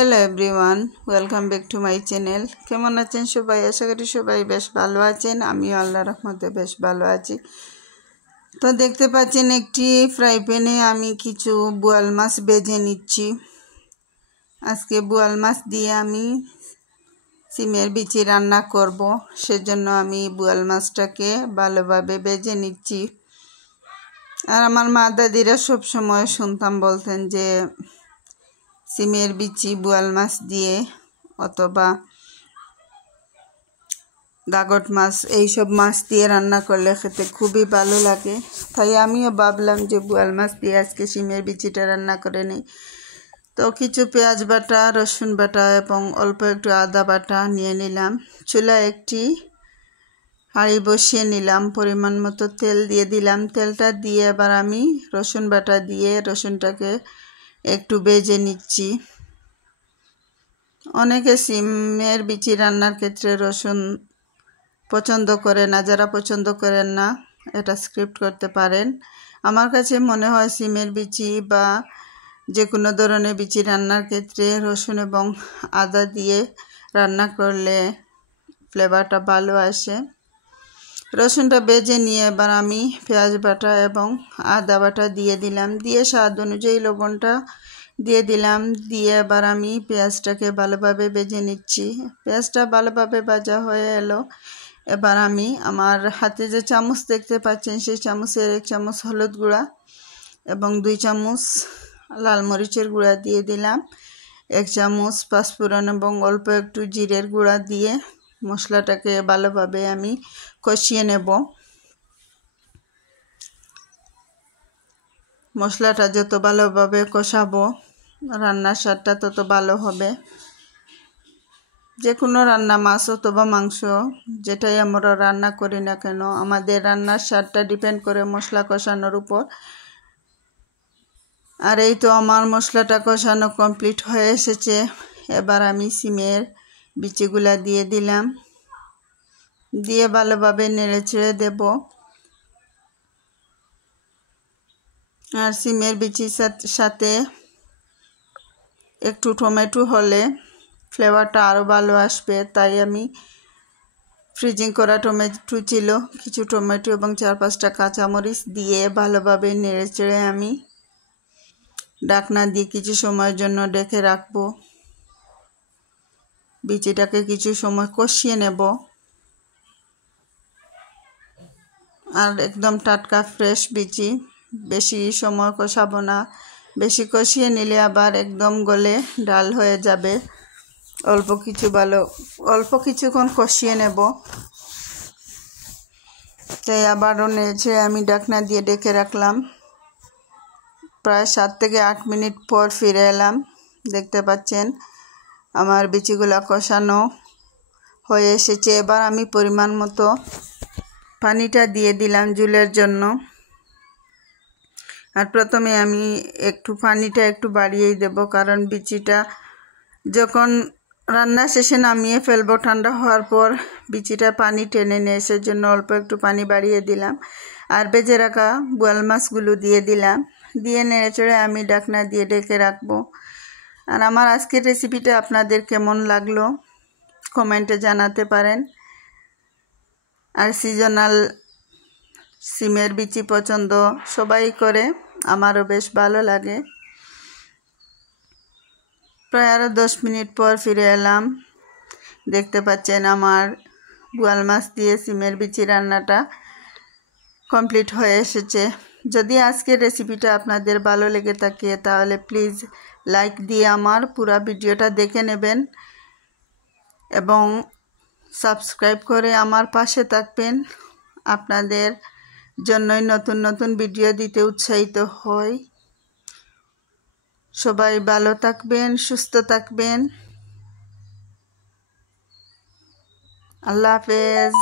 Hello everyone, welcome back to my channel. কেমন আছেন সবাই? আশা করি সবাই বেশ ভালো আছেন। আমিও আল্লাহর রহমতে বেশ ভালো আছি। তো দেখতে পাচ্ছেন একটি ফ্রাই প্যানে আমি কিছু বোয়াল মাছ ভেজে নিচ্ছি। আজকে বোয়াল মাছ দিয়ে আমি সিমের বিচি রান্না করব, সেজন্য আমি বোয়াল মাছটাকে ভালোভাবে ভেজে নিচ্ছি। আর আমার মা দাদিরা সবসময় শুনতাম বলতেন যে সিমের বিচি বোয়াল মাছ দিয়ে অথবা গাগট মাছ এইসব মাছ দিয়ে রান্না করলে খেতে খুবই ভালো লাগে। তাই আমিও ভাবলাম যে বোয়াল মাছ দিয়ে আজকে সিমের বিচিটা রান্না করে নিই। তো কিছু পেঁয়াজ বাটা, রসুন বাটা এবং অল্প একটু আদা বাটা নিয়ে নিলাম। চুলায় একটি হাঁড়ি বসিয়ে নিলাম, পরিমাণ মতো তেল দিয়ে দিলাম। তেলটা দিয়ে এবার আমি রসুন বাটা দিয়ে রসুনটাকে একটু ভেজে নিচ্ছি। অনেকে সিমের বিচি রান্নার ক্ষেত্রে রসুন পছন্দ করে না, যারা পছন্দ করেন না এটা স্কিপ করতে পারেন। আমার কাছে মনে হয় সিমের বিচি বা যে কোনো ধরনের বিচি রান্নার ক্ষেত্রে রসুন এবং আদা দিয়ে রান্না করলে ফ্লেভারটা ভালো আসে। রসুনটা ভেজে নিয়ে এবার আমি পেঁয়াজ বাটা এবং আদা বাটা দিয়ে দিলাম। দিয়ে স্বাদ অনুযায়ী লবণটা দিয়ে দিলাম। দিয়ে এবার আমি পেঁয়াজটাকে ভালোভাবে ভেজে নিচ্ছি। পেঁয়াজটা ভালোভাবে ভাজা হয়ে এলো। এবার আমি আমার হাতে যে চামচ দেখতে পাচ্ছেন সেই চামচের 1 চামচ হলুদ গুঁড়া এবং 2 চামচ লাল মরিচের গুঁড়া দিয়ে দিলাম। 1 চামচ পাঁচফোড়ন এবং অল্প একটু জিরের গুঁড়া দিয়ে মশলাটাকে ভালোভাবে আমি কষিয়ে নেব। মশলাটা যত ভালোভাবে কষাবো রান্নার স্বাদটা তত ভালো হবে। যে কোনো রান্না, মাছ অথবা মাংস, যেটাই আমরা রান্না করি না কেন, আমাদের রান্নার স্বাদটা ডিপেন্ড করে মশলা কষানোর উপর। আর এই তো আমার মশলাটা কষানো কমপ্লিট হয়ে এসেছে। এবার আমি সিমের বিচিগুলা দিয়ে দিলাম। দিয়ে ভালোভাবে নেড়েচেড়ে দেব। আর সিমের বিচির সাথে একটু টমেটো হলে ফ্লেভারটা আরও ভালো আসবে। তাই আমি ফ্রিজিং করা টমেটো ছিল, কিছু টমেটো এবং 4-5টা কাঁচামরিচ দিয়ে ভালোভাবে নেড়েচেড়ে আমি ঢাকনা দিয়ে কিছু সময়ের জন্য ঢেকে রাখবো। বিচিটাকে কিছু সময় কষিয়ে নেব। আর একদম টাটকা ফ্রেশ বিচি, বেশি সময় কষাবো না। বেশি কষিয়ে নিলে আবার একদম গলে ডাল হয়ে যাবে। অল্প কিছুক্ষণ কষিয়ে নেব। তাই আবারও নেড়ে আমি ঢাকনা দিয়ে ঢেকে রাখলাম। প্রায় 7 থেকে 8 মিনিট পর ফিরে এলাম। দেখতে পাচ্ছেন আমার বিচিগুলা কষানো হয়ে এসেছে। এবার আমি পরিমাণ মতো পানিটা দিয়ে দিলাম ঝোলের জন্য। আর প্রথমে আমি পানিটা একটু বাড়িয়েই দেব, কারণ বিচিটা যখন রান্না শেষে নামিয়ে ফেলবো ঠান্ডা হওয়ার পর বিচিটা পানি টেনে নেয়, সেজন্য অল্প একটু পানি বাড়িয়ে দিলাম। আর ভেজে রাখা বোয়াল মাছগুলো দিয়ে দিলাম। দিয়ে নেড়েচেড়ে আমি ঢাকনা দিয়ে ঢেকে রাখবো। আর আমার আজকের রেসিপিটা আপনাদের কেমন লাগলো কমেন্টে জানাতে পারেন। আর সিজনাল সিমের বিচি পছন্দ সবাই করে, আমারও বেশ ভালো লাগে। প্রায় আরও 10 মিনিট পর ফিরে এলাম। দেখতে পাচ্ছেন আমার বোয়াল মাছ দিয়ে সিমের বিচি রান্নাটা কমপ্লিট হয়ে এসেছে। যদি আজকের রেসিপিটা আপনাদের ভালো লেগে থাকে তাহলে প্লিজ লাইক দিয়ে আমার পুরো ভিডিওটা দেখে নেবেন এবং সাবস্ক্রাইব করে আমার পাশে থাকবেন। আপনাদের জন্যই নতুন নতুন ভিডিও দিতে উৎসাহিত হই। সবাই ভালো থাকবেন, সুস্থ থাকবেন। আল্লাহ হাফেজ।